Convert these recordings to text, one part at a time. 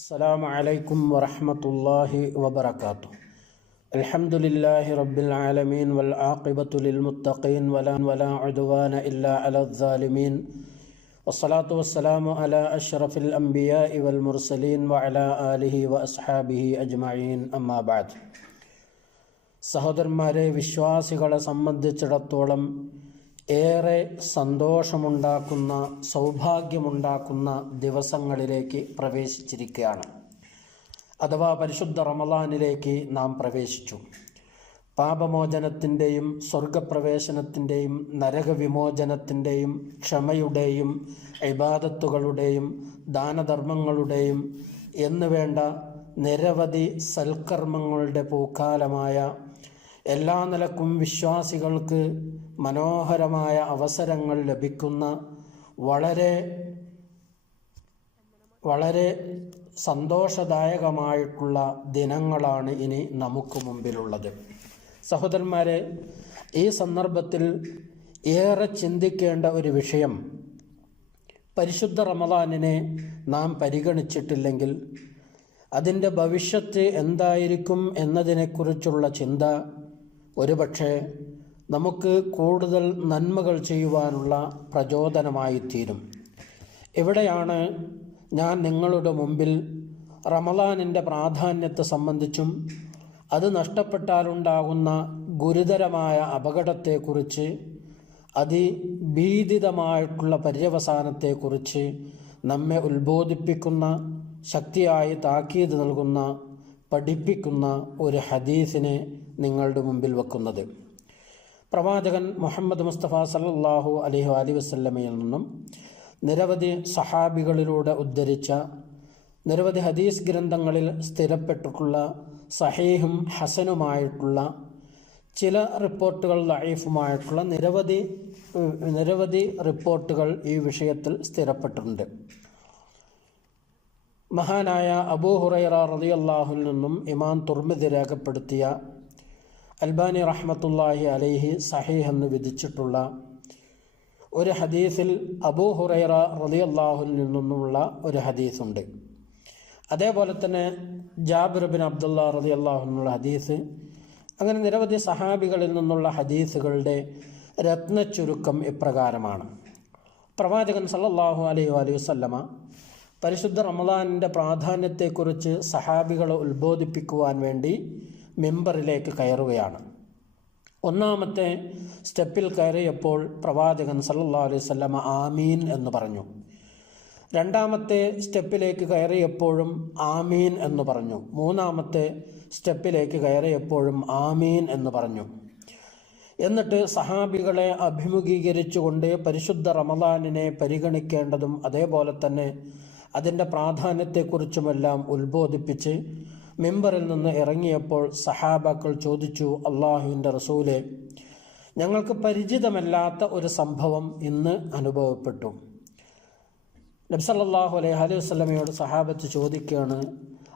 السلام عليكم ورحمة الله وبركاته الحمد لله رب العالمين والعاقبة للمتقين ولا ولا عدوان إلا على الظالمين والصلاة والسلام على أشرف الأنبياء والمرسلين وعلى آله وأصحابه أجمعين أما بعد സഹോദരന്മാരെ വിശ്വാസികളെ സംബന്ധിച്ചിടത്തോളം ഏറെ സന്തോഷമുണ്ടാക്കുന്ന സൗഭാഗ്യമുണ്ടാക്കുന്ന ദിവസങ്ങളിലേക്ക് പ്രവേശിച്ചിരിക്കുകയാണ്. അഥവാ പരിശുദ്ധ റമലാനിലേക്ക് നാം പ്രവേശിച്ചു. പാപമോചനത്തിന്റെയും സ്വർഗപ്രവേശനത്തിന്റെയും നരകവിമോചനത്തിന്റെയും ക്ഷമയുടെയും ഇബാദത്തുകളുടെയും ദാനധർമ്മങ്ങളുടെയും എന്നുവേണ്ട നിരവധി സൽക്കർമ്മങ്ങളുടെ പൂക്കാലമായ എല്ലാ നിലക്കും വിശ്വാസികൾക്ക് മനോഹരമായ അവസരങ്ങൾ ലഭിക്കുന്ന വളരെ വളരെ സന്തോഷദായകമായിട്ടുള്ള ദിനങ്ങളാണ് ഇനി നമുക്ക് മുമ്പിലുള്ളത്. സഹോദരന്മാരെ ഈ സന്ദർഭത്തിൽ ഏറെ ചിന്തിക്കേണ്ട ഒരു വിഷയം പരിശുദ്ധ റമദാനിനെ നാം പരിഗണിച്ചിട്ടില്ലെങ്കിൽ അതിന്റെ ഭവിഷ്യത്ത് എന്തായിരിക്കും എന്നതിനെക്കുറിച്ചുള്ള ചിന്ത ഒരുപക്ഷെ നമുക്ക് കൂടുതൽ നന്മകൾ ചെയ്യുവാനുള്ള പ്രചോദനമായിത്തീരും. ഇവിടെയാണ് ഞാൻ നിങ്ങളുടെ മുമ്പിൽ റമലാനിന്റെ പ്രാധാന്യത്തെ സംബന്ധിച്ചും അത് നഷ്ടപ്പെട്ടാലുണ്ടാകുന്ന ഗുരുതരമായ അപകടത്തെക്കുറിച്ച് അതിഭീതിതമായിട്ടുള്ള പര്യവസാനത്തെക്കുറിച്ച് നമ്മെ ഉത്ബോധിപ്പിക്കുന്ന ശക്തിയായി താക്കീത് നൽകുന്ന പഠിപ്പിക്കുന്ന ഒരു ഹദീസിനെ നിങ്ങളുടെ മുമ്പിൽ വെക്കുന്നത്. പ്രവാചകൻ മുഹമ്മദ് മുസ്തഫ സല്ലാഹു അലഹു അലി വസ്ല്ലമയിൽ നിന്നും നിരവധി സഹാബികളിലൂടെ ഉദ്ധരിച്ച നിരവധി ഹദീസ് ഗ്രന്ഥങ്ങളിൽ സ്ഥിരപ്പെട്ടിട്ടുള്ള സഹീഹും ഹസനുമായിട്ടുള്ള ചില റിപ്പോർട്ടുകൾ ലൈഫുമായിട്ടുള്ള നിരവധി നിരവധി റിപ്പോർട്ടുകൾ ഈ വിഷയത്തിൽ സ്ഥിരപ്പെട്ടിട്ടുണ്ട്. മഹാനായ അബൂ ഹുറൈറ റളിയല്ലാഹുൽ നിന്നും ഇമാം തുർമിദ് രേഖപ്പെടുത്തിയ അൽബാനി റഹ്മത്തുല്ലാഹി അലൈഹി സഹീഹ് എന്ന് വിധിച്ചിട്ടുള്ള ഒരു ഹദീസിൽ അബൂ ഹുറൈറ റളിയല്ലാഹുൽ നിന്നുള്ള ഒരു ഹദീസുണ്ട്. അതേപോലെ തന്നെ ജാബിർ ബിൻ അബ്ദുള്ള റളിയല്ലാഹു എന്നുള്ള ഹദീസ് അങ്ങനെ നിരവധി സഹാബികളിൽ നിന്നുള്ള ഹദീസുകളുടെ രത്നച്ചുരുക്കം ഇപ്രകാരമാണ്. പ്രവാചകൻ സല്ലല്ലാഹു അലൈഹി അലൈഹി വസല്ലമ പരിശുദ്ധ റമദാനിന്റെ പ്രാധാന്യത്തെക്കുറിച്ച് സഹാബികളെ ഉത്ബോധിപ്പിക്കുവാൻ വേണ്ടി മെമ്പറിലേക്ക് കയറുകയാണ്. ഒന്നാമത്തെ സ്റ്റെപ്പിൽ കയറിയപ്പോൾ പ്രവാചകൻ സല്ലല്ലാഹു അലൈഹി വസല്ലമ ആമീൻ എന്ന് പറഞ്ഞു. രണ്ടാമത്തെ സ്റ്റെപ്പിലേക്ക് കയറിയപ്പോഴും ആമീൻ എന്ന് പറഞ്ഞു. മൂന്നാമത്തെ സ്റ്റെപ്പിലേക്ക് കയറിയപ്പോഴും ആമീൻ എന്ന് പറഞ്ഞു. എന്നിട്ട് സഹാബികളെ അഭിമുഖീകരിച്ചുകൊണ്ട് പരിശുദ്ധ റമദാനിനെ പരിഗണിക്കേണ്ടതും അതേപോലെ തന്നെ അതിന്റെ പ്രാധാന്യത്തെക്കുറിച്ചുമെല്ലാം ഉത്ബോധിപ്പിച്ച് മെമ്പറിൽ നിന്ന് ഇറങ്ങിയപ്പോൾ സഹാബാക്കൾ ചോദിച്ചു അള്ളാഹുവിന്റെ റസൂലെ ഞങ്ങൾക്ക് പരിചിതമല്ലാത്ത ഒരു സംഭവം ഇന്ന് അനുഭവപ്പെട്ടു. നബ്സല്ലാഹു അലൈഹി അലൈഹി വസ്ലമയോട് സഹാബത്ത് ചോദിക്കുകയാണ്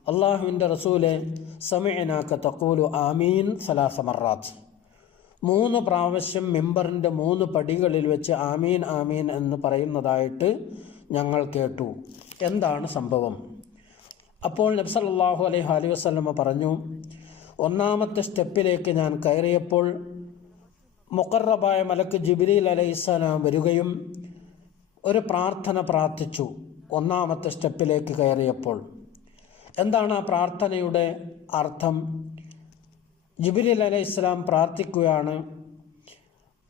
അള്ളാഹുവിന്റെ റസൂലെ സമയനാക്ക തക്കൂലു ആമീൻ സലാസമറാജ് മൂന്ന് പ്രാവശ്യം മെമ്പറിന്റെ മൂന്ന് പടികളിൽ വെച്ച് ആമീൻ ആമീൻ എന്ന് പറയുന്നതായിട്ട് ഞങ്ങൾ കേട്ടു. എന്താണ് സംഭവം? അപ്പോൾ നബ്സല്ലാഹു അലൈഹി അലൈഹി വസ്ലമ പറഞ്ഞു ഒന്നാമത്തെ സ്റ്റെപ്പിലേക്ക് ഞാൻ കയറിയപ്പോൾ മുക്കറബായ മലക്ക് ജിബിലീൽ അലൈഹിസ്സലാം വരികയും ഒരു പ്രാർത്ഥന പ്രാർത്ഥിച്ചു ഒന്നാമത്തെ സ്റ്റെപ്പിലേക്ക് കയറിയപ്പോൾ. എന്താണ് ആ പ്രാർത്ഥനയുടെ അർത്ഥം? ജിബിലി അലൈഹി ഇസ്ലാം പ്രാർത്ഥിക്കുകയാണ്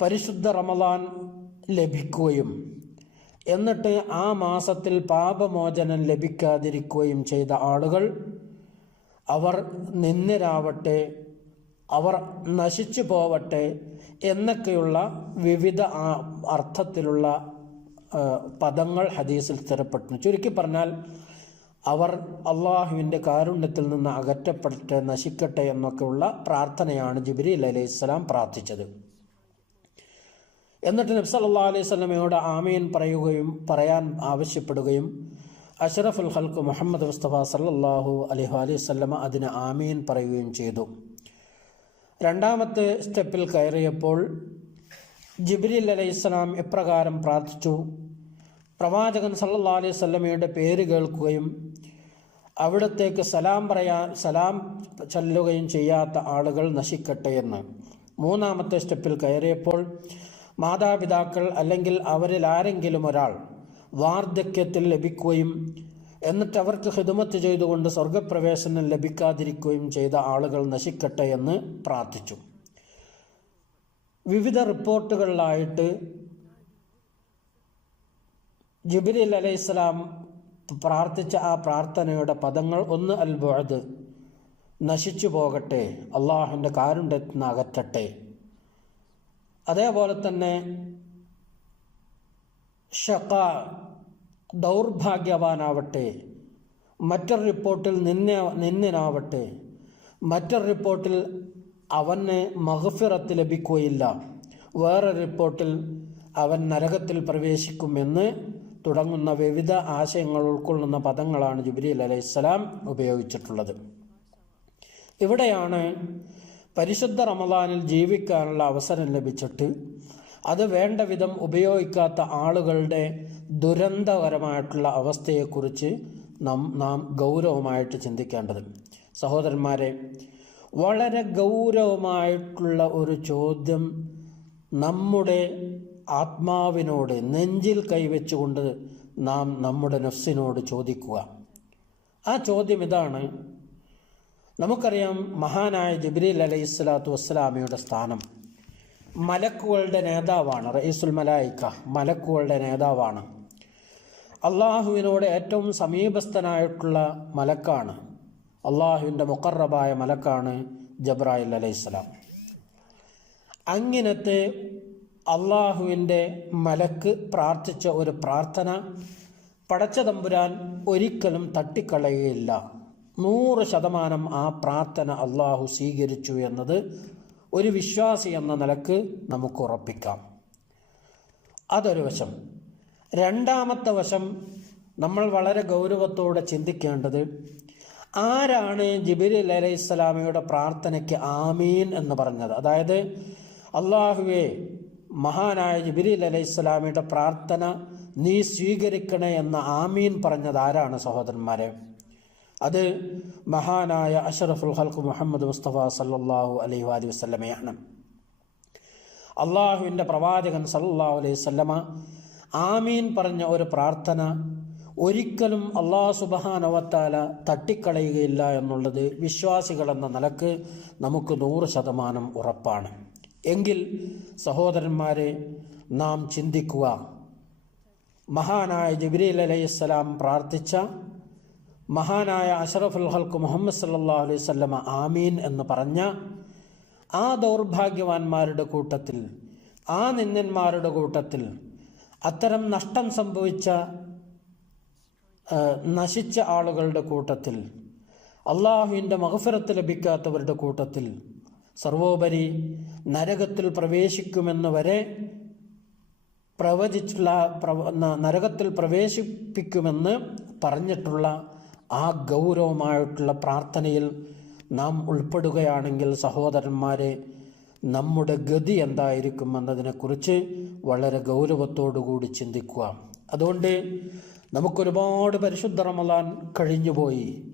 പരിശുദ്ധ റമദാൻ ലഭിക്കുകയും എന്നിട്ട് ആ മാസത്തിൽ പാപമോചനം ലഭിക്കാതിരിക്കുകയും ചെയ്ത ആളുകൾ അവർ നിന്നിരാവട്ടെ അവർ നശിച്ചു പോവട്ടെ എന്നൊക്കെയുള്ള വിവിധ അർത്ഥത്തിലുള്ള പദങ്ങൾ ഹദീസിൽ സ്ഥിരപ്പെട്ടു. ചുരുക്കി പറഞ്ഞാൽ അവർ അള്ളാഹുവിന്റെ കാരുണ്യത്തിൽ നിന്ന് അകറ്റപ്പെടട്ടെ നശിക്കട്ടെ എന്നൊക്കെയുള്ള പ്രാർത്ഥനയാണ് ജിബിരി അലൈഹി സ്വലാം പ്രാർത്ഥിച്ചത്. എന്നിട്ട് നബ്സല്ലാ അലൈഹി സ്വലമയോട് ആമീൻ പറയുകയും പറയാൻ ആവശ്യപ്പെടുകയും അഷറഫുൽ ഹൽക്ക് മുഹമ്മദ് മുസ്തഫ സല്ലാഹു അലൈഹി അലൈഹി സ്വലമ അതിന് ആമീൻ പറയുകയും ചെയ്തു. രണ്ടാമത്തെ സ്റ്റെപ്പിൽ കയറിയപ്പോൾ ജിബ്രീൽ അലൈഹി സ്വലാം ഇപ്രകാരം പ്രാർത്ഥിച്ചു. പ്രവാചകൻ സല്ലാ അലൈഹി സ്വലമയുടെ പേര് കേൾക്കുകയും അവിടത്തേക്ക് സലാം പറയാൻ സലാം ചൊല്ലുകയും ചെയ്യാത്ത ആളുകൾ നശിക്കട്ടെ എന്ന്. മൂന്നാമത്തെ സ്റ്റെപ്പിൽ കയറിയപ്പോൾ മാതാപിതാക്കൾ അല്ലെങ്കിൽ അവരിൽ ആരെങ്കിലും ഒരാൾ വാർദ്ധക്യത്തിൽ ലഭിക്കുകയും എന്നിട്ട് അവർക്ക് ഹിദമത്ത് ചെയ്തുകൊണ്ട് സ്വർഗപ്രവേശനം ലഭിക്കാതിരിക്കുകയും ചെയ്ത ആളുകൾ നശിക്കട്ടെ എന്ന് പ്രാർത്ഥിച്ചു. വിവിധ റിപ്പോർട്ടുകളിലായിട്ട് ജിബിരിൽ അലൈഹിസ്സലാം പ്രാർത്ഥിച്ച ആ പ്രാർത്ഥനയുടെ പദങ്ങൾ ഒന്ന് അൽ നശിച്ചു പോകട്ടെ അള്ളാഹുവിന്റെ കാരുണ്യത്തിനകറ്റട്ടെ അതേപോലെ തന്നെ ഷക്ക ദൗർഭാഗ്യവാനാവട്ടെ മറ്റൊരു റിപ്പോർട്ടിൽ നിന്ന നിന്നിനാവട്ടെ മറ്റൊരു റിപ്പോർട്ടിൽ അവന് മഹഫിറത്ത് ലഭിക്കുകയില്ല വേറെ റിപ്പോർട്ടിൽ അവൻ നരകത്തിൽ പ്രവേശിക്കുമെന്ന് തുടങ്ങുന്ന വിവിധ ആശയങ്ങൾ ഉൾക്കൊള്ളുന്ന പദങ്ങളാണ് ജിബ്രീൽ അലൈഹിസ്സലാം ഉപയോഗിച്ചിട്ടുള്ളത്. ഇവിടെയാണ് പരിശുദ്ധ റമദാനിൽ ജീവിക്കാനുള്ള അവസരം ലഭിച്ചിട്ട് അത് വേണ്ട വിധം ഉപയോഗിക്കാത്ത ആളുകളുടെ ദുരന്തകരമായിട്ടുള്ള അവസ്ഥയെക്കുറിച്ച് നാം നാം ഗൗരവമായിട്ട് ചിന്തിക്കേണ്ടത്. സഹോദരന്മാരെ വളരെ ഗൗരവമായിട്ടുള്ള ഒരു ചോദ്യം നമ്മുടെ ആത്മാവിനോട് നെഞ്ചിൽ കൈവച്ചുകൊണ്ട് നാം നമ്മുടെ നഫ്സിനോട് ചോദിക്കുക. ആ ചോദ്യം ഇതാണ് നമുക്കറിയാം മഹാനായ ജബ്രീൽ അലൈഹി സ്വലാത്തു വസ്സലാമയുടെ സ്ഥാനം മലക്കുകളുടെ നേതാവാണ് റയീസുൽ മലായിക്ക മലക്കുകളുടെ നേതാവാണ്. അള്ളാഹുവിനോട് ഏറ്റവും സമീപസ്ഥനായിട്ടുള്ള മലക്കാണ് അള്ളാഹുവിന്റെ മുക്കറബായ മലക്കാണ് ജബ്രായിൽ അലൈഹിസ്സലാം. അങ്ങനത്തെ അള്ളാഹുവിന്റെ മലക്ക് പ്രാർത്ഥിച്ച ഒരു പ്രാർത്ഥന പടച്ച തമ്പുരാൻ ഒരിക്കലും തട്ടിക്കളയുകയില്ല. നൂറ് ശതമാനം ആ പ്രാർത്ഥന അള്ളാഹു സ്വീകരിച്ചു എന്നത് ഒരു വിശ്വാസി എന്ന നിലയ്ക്ക് നമുക്ക് ഉറപ്പിക്കാം. അതൊരു വശം. രണ്ടാമത്തെ വശം നമ്മൾ വളരെ ഗൗരവത്തോടെ ചിന്തിക്കേണ്ടത് ആരാണ് ജിബിരിൽ അലൈഹി സ്വലാമയുടെ പ്രാർത്ഥനയ്ക്ക് ആമീൻ എന്ന് പറഞ്ഞത്? അതായത് അള്ളാഹുവെ മഹാനായ ജിബിരിൽ അലൈഹി സ്വലാമയുടെ പ്രാർത്ഥന നീ സ്വീകരിക്കണേ എന്ന് ആമീൻ പറഞ്ഞത് ആരാണ് സഹോദരന്മാരെ? അത് മഹാനായ അഷറഫുൽ ഹൽക്ക് മുഹമ്മദ് മുസ്തഫ സല്ലാഹു അലൈഹി വാലി വസ്ലമയാണ് അള്ളാഹുവിന്റെ പ്രവാചകൻ സല്ലാഹു അലൈഹി വല്ലമ ആമീൻ പറഞ്ഞ ഒരു പ്രാർത്ഥന ഒരിക്കലും അള്ളാഹു സുബാനവത്താല തട്ടിക്കളയുകയില്ല എന്നുള്ളത് വിശ്വാസികളെന്ന നിലയ്ക്ക് നമുക്ക് നൂറ് ശതമാനം ഉറപ്പാണ്. എങ്കിൽ സഹോദരന്മാരെ നാം ചിന്തിക്കുക. മഹാനായ ജബിരിൽ അലൈഹിസ്സലാം പ്രാർത്ഥിച്ച മഹാനായ അഷറഫുൽ ഹൽക്ക് മുഹമ്മദ് സല്ലാ അലൈഹി സ്വല്ലമ ആമീൻ എന്ന് പറഞ്ഞ ആ ദൗർഭാഗ്യവാന്മാരുടെ കൂട്ടത്തിൽ ആ നിന്ദന്മാരുടെ കൂട്ടത്തിൽ അത്തരം നഷ്ടം സംഭവിച്ച നശിച്ച ആളുകളുടെ കൂട്ടത്തിൽ അള്ളാഹുവിന്റെ മഹഫിറത്ത് ലഭിക്കാത്തവരുടെ കൂട്ടത്തിൽ സർവോപരി നരകത്തിൽ പ്രവേശിക്കുമെന്ന് വരെ പ്രവചിച്ചുള്ള നരകത്തിൽ പ്രവേശിപ്പിക്കുമെന്ന് പറഞ്ഞിട്ടുള്ള ആ ഗൗരവമായിട്ടുള്ള പ്രാർത്ഥനയിൽ നാം ഉൾപ്പെടുകയാണെങ്കിൽ സഹോദരന്മാരെ നമ്മുടെ ഗതി എന്തായിരിക്കും എന്നതിനെക്കുറിച്ച് വളരെ ഗൗരവത്തോടുകൂടി ചിന്തിക്കുക. അതുകൊണ്ട് നമുക്കൊരുപാട് പരിശുദ്ധ റമലാൻ കഴിഞ്ഞുപോയി.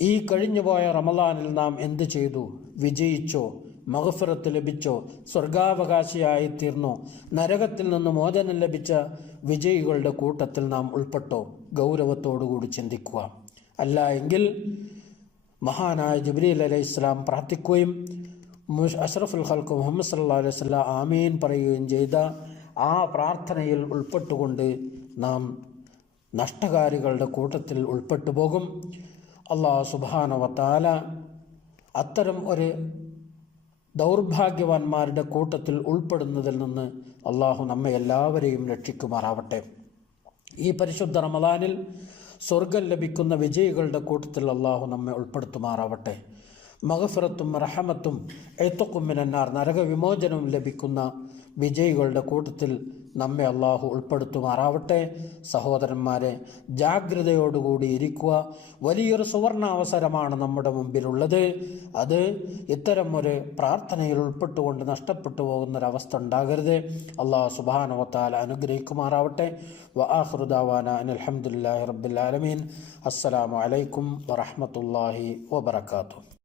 ഈ കഴിഞ്ഞുപോയ റമലാനിൽ നാം എന്ത് ചെയ്തു? വിജയിച്ചോ? മഹഫിറത്ത് ലഭിച്ചോ? സ്വർഗാവകാശിയായി തീർന്നോ? നരകത്തിൽ നിന്ന് മോചനം ലഭിച്ച വിജയികളുടെ കൂട്ടത്തിൽ നാം ഉൾപ്പെട്ടോ? ഗൗരവത്തോടുകൂടി ചിന്തിക്കുക. അല്ല എങ്കിൽ മഹാനായ ജബ്രീൽ അലൈഹി ഇസ്ലാം പ്രാർത്ഥിക്കുകയും അഷ്റഫുൽ ഖൽക്ക് മുഹമ്മദ് സല്ലാ അലൈഹി സ്വല്ലാം ആമീൻ പറയുകയും ചെയ്ത ആ പ്രാർത്ഥനയിൽ ഉൾപ്പെട്ടുകൊണ്ട് നാം നഷ്ടകാരികളുടെ കൂട്ടത്തിൽ ഉൾപ്പെട്ടു പോകും. അള്ളാഹു സുബാനവത്താല അത്തരം ഒരു ദൗർഭാഗ്യവാന്മാരുടെ കൂട്ടത്തിൽ ഉൾപ്പെടുന്നതിൽ നിന്ന് അള്ളാഹു നമ്മെ എല്ലാവരെയും രക്ഷിക്കുമാറാവട്ടെ. ഈ പരിശുദ്ധ റമദാനിൽ സ്വർഗം ലഭിക്കുന്ന വിജയികളുടെ കൂട്ടത്തിൽ അള്ളാഹു നമ്മെ ഉൾപ്പെടുത്തുമാറാവട്ടെ. മഹഫിറത്തും റഹമത്തും എഴുത്തുക്കും മിനന്നാർ. നരകവിമോചനവും ലഭിക്കുന്ന വിജയികളുടെ കൂട്ടത്തിൽ നമ്മെ അള്ളാഹു ഉൾപ്പെടുത്തുമാറാവട്ടെ. സഹോദരന്മാരെ ജാഗ്രതയോടുകൂടി ഇരിക്കുക. വലിയൊരു സുവർണാവസരമാണ് നമ്മുടെ മുമ്പിലുള്ളത്. അത് ഇത്തരം ഒരു പ്രാർത്ഥനയിൽ ഉൾപ്പെട്ടുകൊണ്ട് നഷ്ടപ്പെട്ടു പോകുന്നൊരവസ്ഥ ഉണ്ടാകരുത്. അള്ളാഹു സുബാനവത്താൽ അനുഗ്രഹിക്കുമാറാവട്ടെ. വആഹൃദാവാന അനിൽഹമുല്ലാഹി റബ്ബിൽ ആലമീൻ. അസ്സലാമു അലൈക്കും വറഹമത്തല്ലാഹി വബർക്കാത്തു